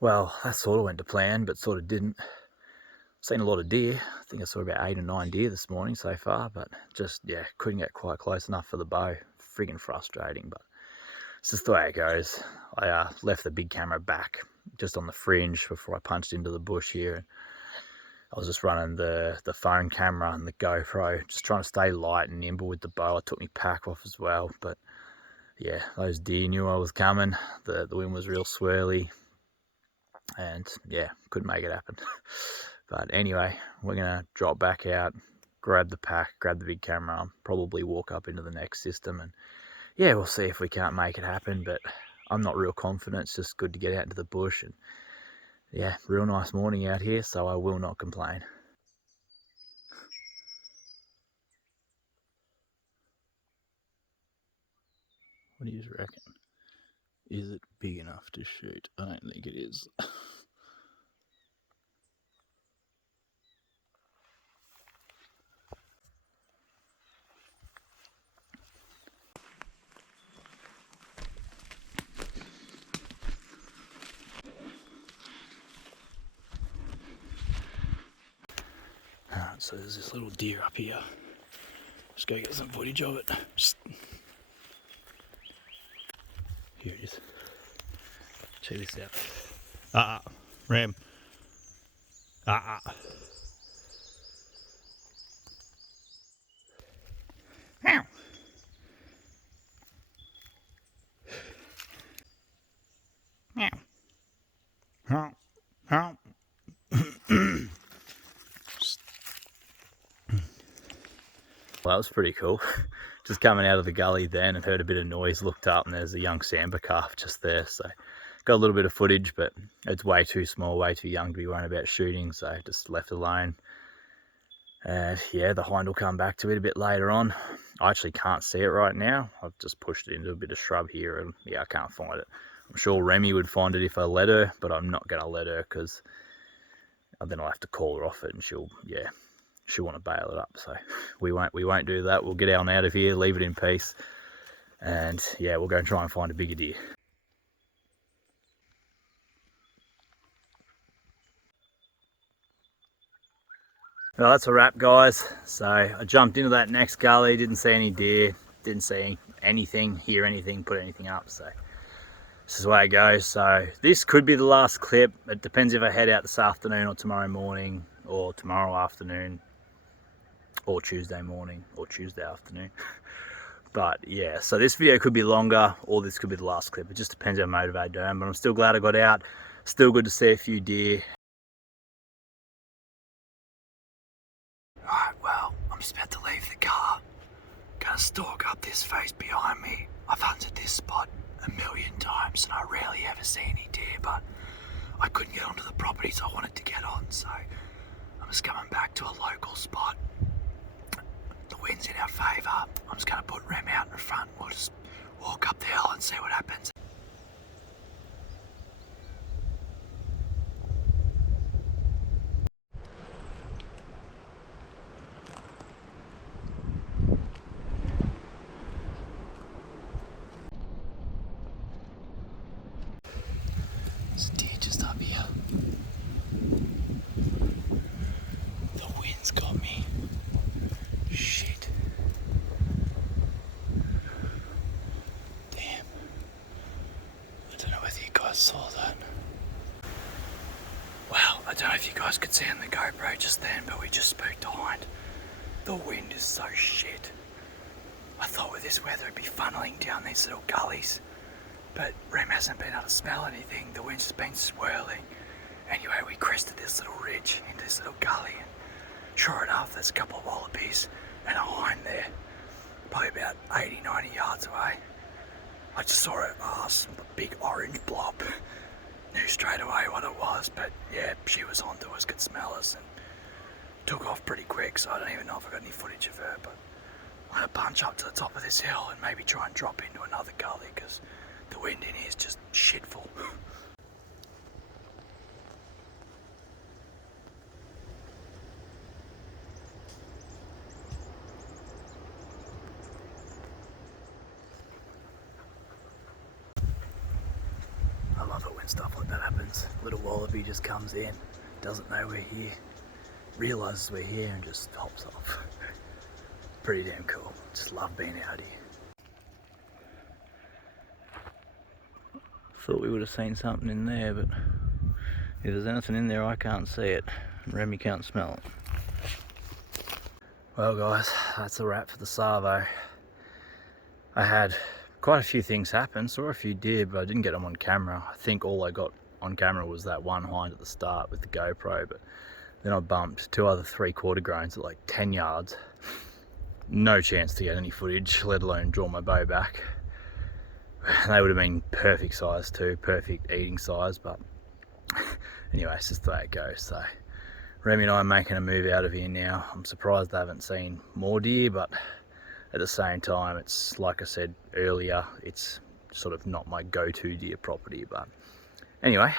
Well, that sort of went to plan, but sort of didn't. Seen a lot of deer. I think I saw about 8 or 9 deer this morning so far, but just, yeah, couldn't get quite close enough for the bow. Friggin' frustrating, but it's just the way it goes. I left the big camera back just on the fringe before I punched into the bush here. I was just running the phone camera and the GoPro, just trying to stay light and nimble with the bow. I took my pack off as well, but yeah, those deer knew I was coming. The wind was real swirly, and yeah, couldn't make it happen. But anyway, we're gonna drop back out, grab the pack, grab the big camera, probably walk up into the next system, and yeah, we'll see if we can't make it happen. But I'm not real confident. It's just good to get out into the bush, and yeah, real nice morning out here, so I will not complain. What do you reckon? Is it big enough to shoot? I don't think it is. Alright, so there's this little deer up here. Just go get some footage of it. Here it is. Check this out. Ram. Meow. Meow. Meow. Meow. Well, that was pretty cool. Just coming out of the gully then and heard a bit of noise, looked up, and there's a young Sambar calf just there. So got a little bit of footage, but it's way too small, way too young to be worrying about shooting, so just left it alone. And yeah, the hind will come back to it a bit later on. I actually can't see it right now. I've just pushed it into a bit of shrub here, and yeah, I can't find it. I'm sure Remy would find it if I let her, but I'm not going to let her because then I'll have to call her off it, and she'll want to bail it up. So we won't do that. We'll get on out of here, leave it in peace, and yeah, we'll go and try and find a bigger deer. Well, that's a wrap, guys. So I jumped into that next gully, didn't see any deer, didn't see anything, hear anything, put anything up. So this is the way it goes. So this could be the last clip. It depends if I head out this afternoon or tomorrow morning or tomorrow afternoon or Tuesday morning or Tuesday afternoon. But yeah, so this video could be longer or this could be the last clip. It just depends how motivated I am, but I'm still glad I got out. Still good to see a few deer. Alright, well, I'm just about to leave the car. Gonna stalk up this face behind me. I've hunted this spot a million times and I rarely ever see any deer, but I couldn't get onto the properties I wanted to get on, so I'm just coming back to a local spot. The wind's in our favour. I'm just gonna put Rem out in front. We'll just walk up the hill and see what happens. There's a deer just up here. The wind's got me. Shit. Damn. I don't know whether you guys saw that. Wow, I don't know if you guys could see on the GoPro just then, but we just spooked a hind. The wind is so shit. I thought with this weather it'd be funneling down these little gullies, but Rem hasn't been able to smell anything. The wind's just been swirling. Anyway, we crested this little ridge into this little gully, and sure enough, there's a couple of wallabies and a hind there, probably about 80, 90 yards away. I just saw her ass, a big orange blob. Knew straight away what it was, but yeah, she was onto us, could smell us, and took off pretty quick, so I don't even know if I got any footage of her, but I'm gonna punch up to the top of this hill and maybe try and drop into another gully, because the wind in here is just shitful. I love it when when stuff like that happens. Little wallaby just comes in, doesn't know we're here, realises we're here and just hops off. Pretty damn cool. Just love being out here. Thought we would have seen something in there, but if there's anything in there, I can't see it. Remy can't smell it. Well guys, that's a wrap for the Savo. I had quite a few things happen, saw a few deer, but I didn't get them on camera. I think all I got on camera was that one hind at the start with the GoPro, but then I bumped two other 3/4 groans at like 10 yards. No chance to get any footage, let alone draw my bow back. They would have been perfect size too, perfect eating size, but anyway, it's just the way it goes. So Remy and I are making a move out of here now. I'm surprised I haven't seen more deer, but at the same time, it's like I said earlier, it's sort of not my go-to deer property. But anyway,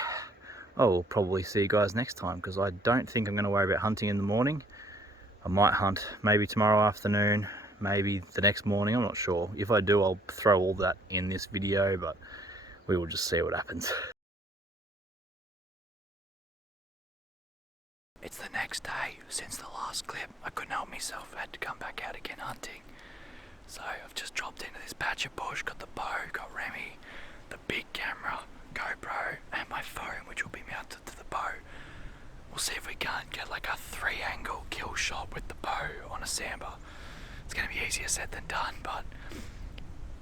I will probably see you guys next time, because I don't think I'm going to worry about hunting in the morning. I might hunt maybe tomorrow afternoon, maybe the next morning, I'm not sure. If I do, I'll throw all that in this video, but we will just see what happens. It's the next day since the last clip. I couldn't help myself, I had to come back out again hunting. So I've just dropped into this patch of bush, got the bow, got Remy, the big camera, GoPro, and my phone, which will be mounted to the bow. We'll see if we can't get like a 3-angle kill shot with the bow on a Sambar. It's going to be easier said than done, but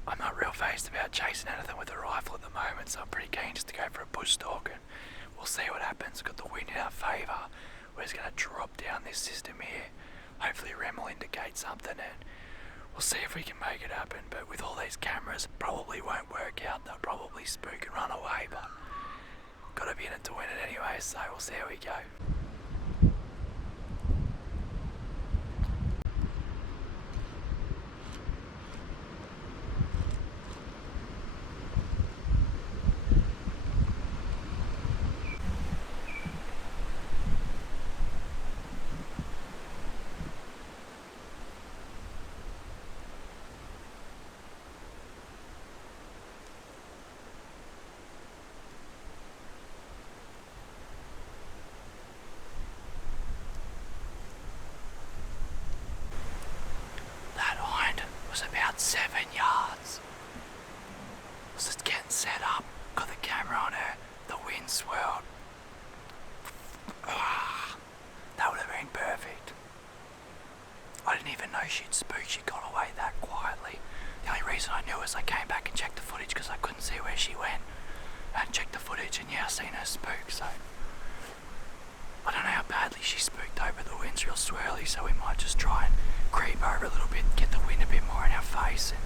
I'm not real phased about chasing anything with a rifle at the moment, so I'm pretty keen just to go for a bush stalk, and we'll see what happens. Got the wind in our favour. We're just going to drop down this system here. Hopefully Rem will indicate something, and we'll see if we can make it happen. But with all these cameras, it probably won't work out. They'll probably spook and run away, but got to be in it to win it anyway, so we'll see how we go. Was about 7 yards. Was just getting set up, got the camera on her, the wind swirled. That would have been perfect. I didn't even know she'd spooked, she got away that quietly. The only reason I knew is I came back and checked the footage because I couldn't see where she went. And checked the footage, and yeah, I seen her spook, so I don't know how badly she spooked over. The wind's real swirly, so we might just try and creep over a little bit, get the wind a bit more in our face, and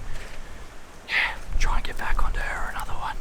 yeah, try and get back onto her or another one.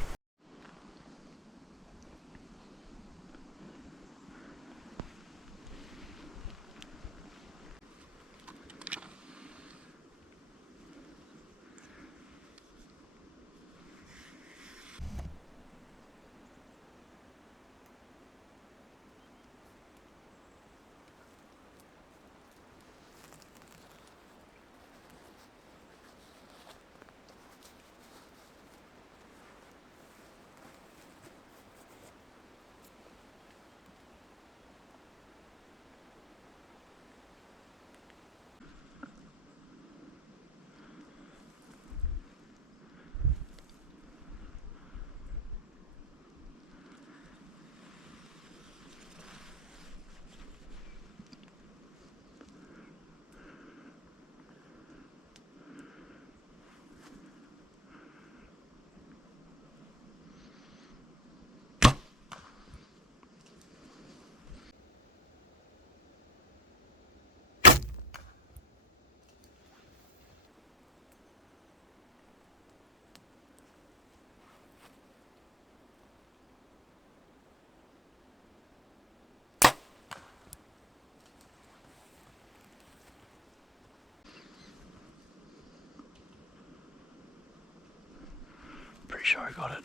Pretty sure I got it.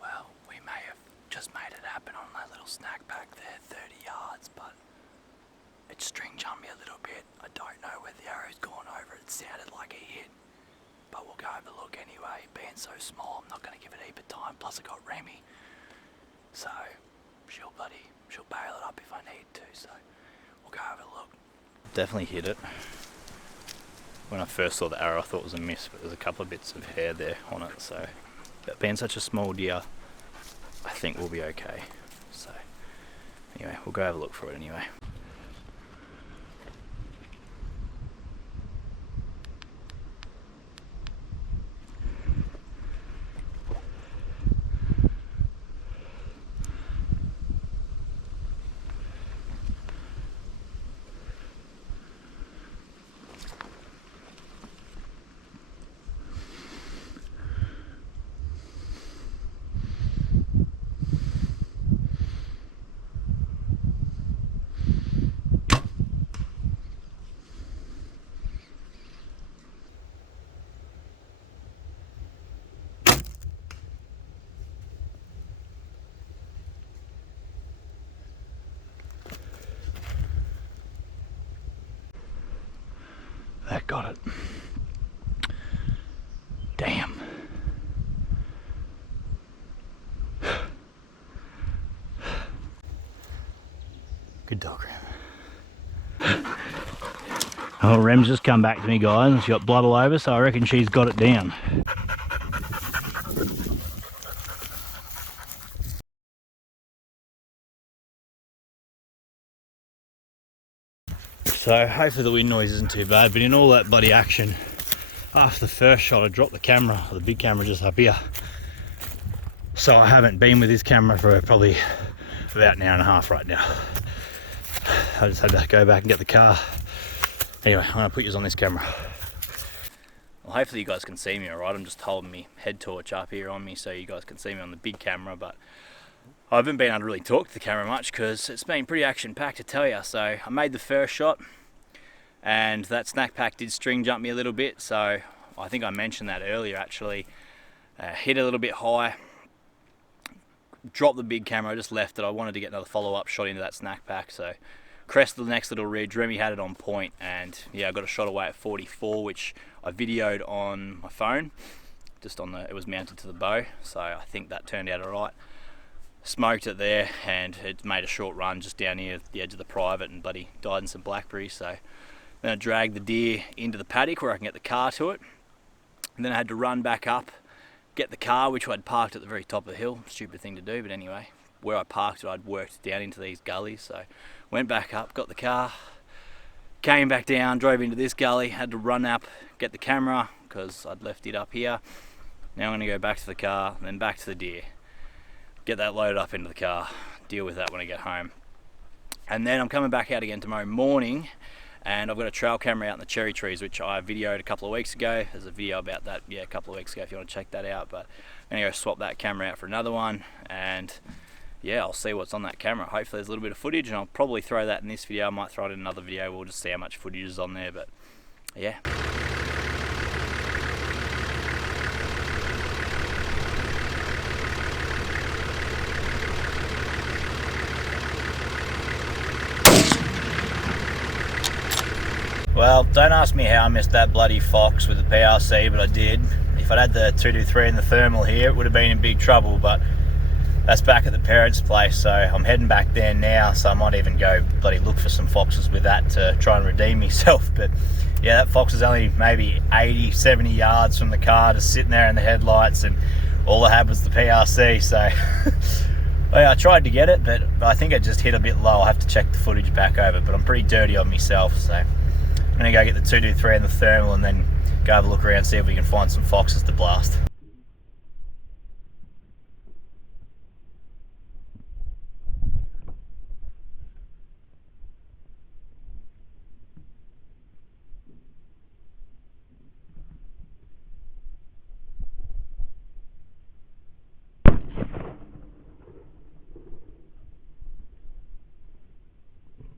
Well, we may have just made it happen on that little snack pack there, 30 yards, but it string jumped me a little bit. I don't know where the arrow's gone. anyway. Being so small, I'm not going to give it a heap of time. Plus I got Remy, so she'll bail it up if I need to. So we'll go have a look. Definitely hit it. When I first saw the arrow, I thought it was a miss, but there's a couple of bits of hair there on it. So, but being such a small deer, I think we'll be okay. So anyway, we'll go have a look for it anyway. That got it. Damn. Good dog, Rem. Oh, Rem's just come back to me, guys, and she's got blood all over, so I reckon she's got it down. So hopefully the wind noise isn't too bad, but in all that bloody action, after the first shot I dropped the camera, the big camera just up here. So I haven't been with this camera for probably about an hour and a half right now. I just had to go back and get the car. Anyway, I'm gonna put you on this camera. Well, hopefully you guys can see me alright. I'm just holding my head torch up here on me so you guys can see me on the big camera, but I haven't been able to really talk to the camera much because it's been pretty action-packed, to tell you. So I made the first shot and that snack pack did string jump me a little bit, so I think I mentioned that earlier actually. Hit a little bit high, dropped the big camera, I just left it. I wanted to get another follow-up shot into that snack pack, so crested the next little ridge. Remy had it on point, and yeah, I got a shot away at 44, which I videoed on my phone. Just on it was mounted to the bow, so I think that turned out alright. Smoked it there, and it made a short run just down here at the edge of the private, and bloody died in some blackberries. So then I dragged the deer into the paddock where I can get the car to it, and then I had to run back up, get the car, which I'd parked at the very top of the hill. Stupid thing to do, but anyway, where I parked it, I'd worked down into these gullies. So went back up, got the car, came back down, drove into this gully, had to run up, get the camera because I'd left it up here. Now I'm going to go back to the car and then back to the deer, get that loaded up into the car, deal with that when I get home. And then I'm coming back out again tomorrow morning, and I've got a trail camera out in the cherry trees, which I videoed a couple of weeks ago. There's a video about that, yeah, a couple of weeks ago if you want to check that out. But I'm going to go swap that camera out for another one, and yeah, I'll see what's on that camera. Hopefully there's a little bit of footage, and I'll probably throw that in this video. I might throw it in another video. We'll just see how much footage is on there, but yeah. Well, don't ask me how I missed that bloody fox with the PRC, but I did. If I'd had the 223 and the thermal here, it would have been in big trouble, but that's back at the parents' place, so I'm heading back there now, so I might even go bloody look for some foxes with that to try and redeem myself. But yeah, that fox is only maybe 80, 70 yards from the car, just sitting there in the headlights, and all I had was the PRC, so well, I tried to get it, but I think it just hit a bit low. I'll have to check the footage back over, but I'm pretty dirty on myself, so I'm gonna go get the 223 and the thermal and then go have a look around, see if we can find some foxes to blast.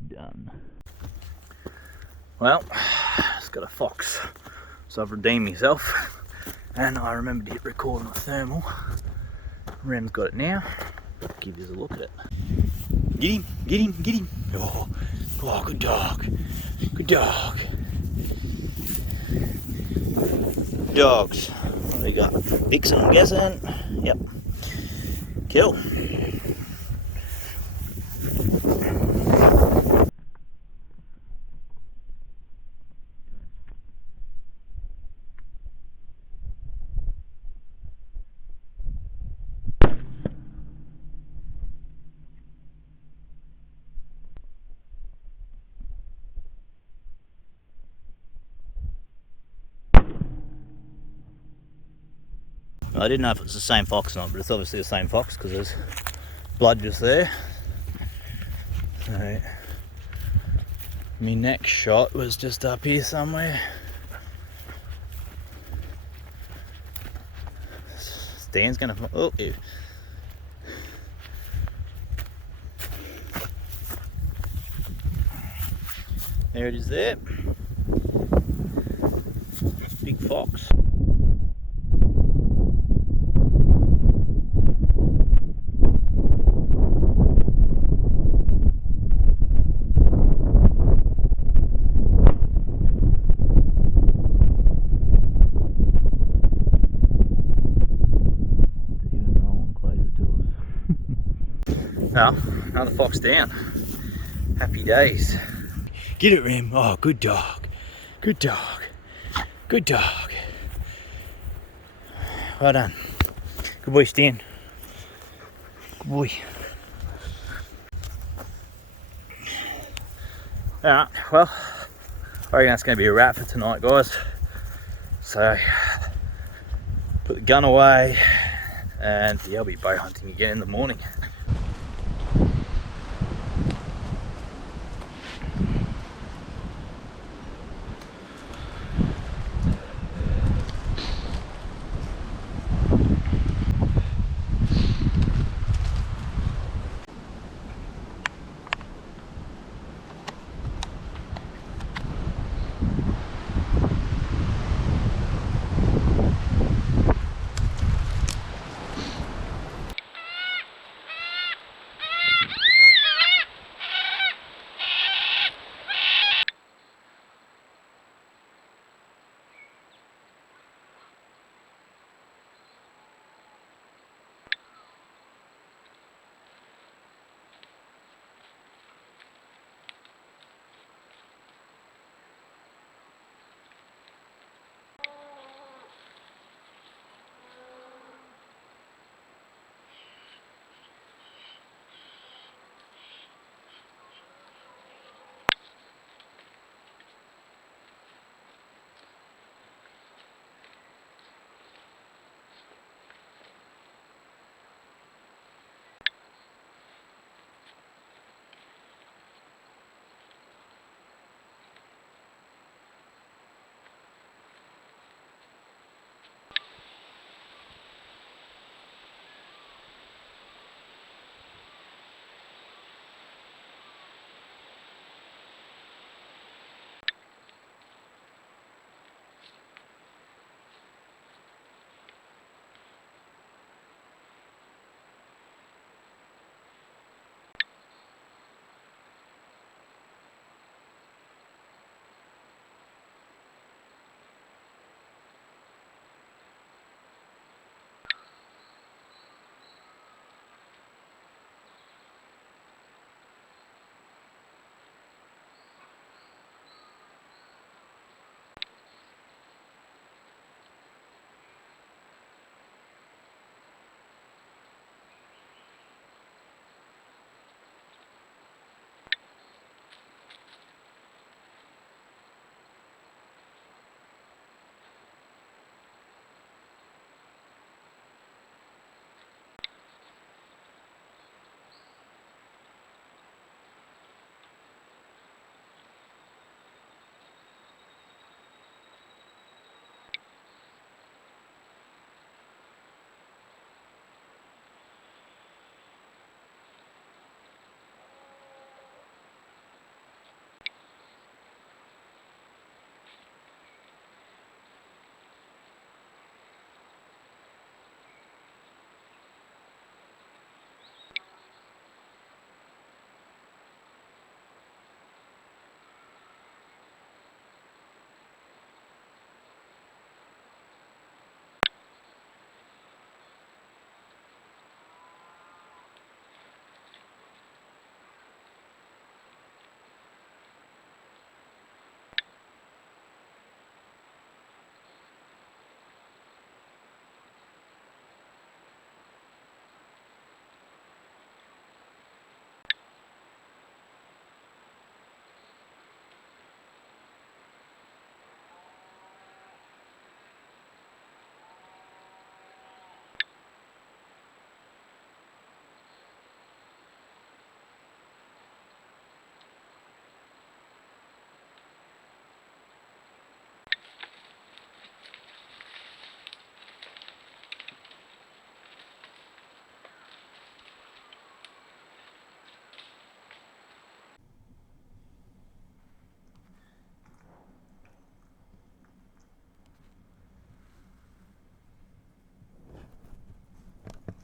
Done. Well, just got a fox, so I've redeemed myself, and I remembered to hit record on the thermal. Rem's got it now. Give you a look at it. Get him, get him, get him. Oh, oh, good dog, good dog. Dogs. We got Vixen, I'm guessing. Yep. Cool. I didn't know if it was the same fox or not, but it's obviously the same fox because there's blood just there. So, my next shot was just up here somewhere. Stan's gonna, oh, yeah. There it is there. Big fox. Well, another fox down. Happy days. Get it, Rim. Oh, good dog. Good dog. Good dog. Well done. Good boy, Stan. Good boy. Alright, well, I reckon that's going to be a wrap for tonight, guys. So, put the gun away, and yeah, I'll be bow hunting again in the morning.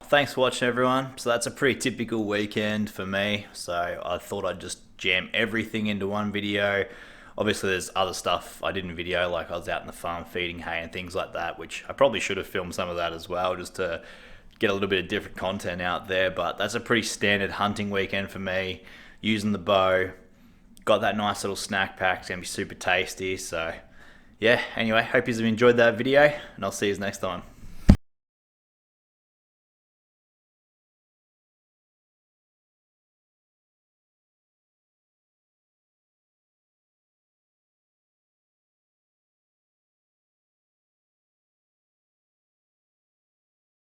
Thanks for watching, everyone. So that's a pretty typical weekend for me. So I thought I'd just jam everything into one video. Obviously there's other stuff I didn't video, like I was out in the farm feeding hay and things like that, which I probably should have filmed some of that as well, just to get a little bit of different content out there. But that's a pretty standard hunting weekend for me, using the bow. Got that nice little snack pack, it's gonna be super tasty. So yeah, anyway, hope you've enjoyed that video, and I'll see you next time.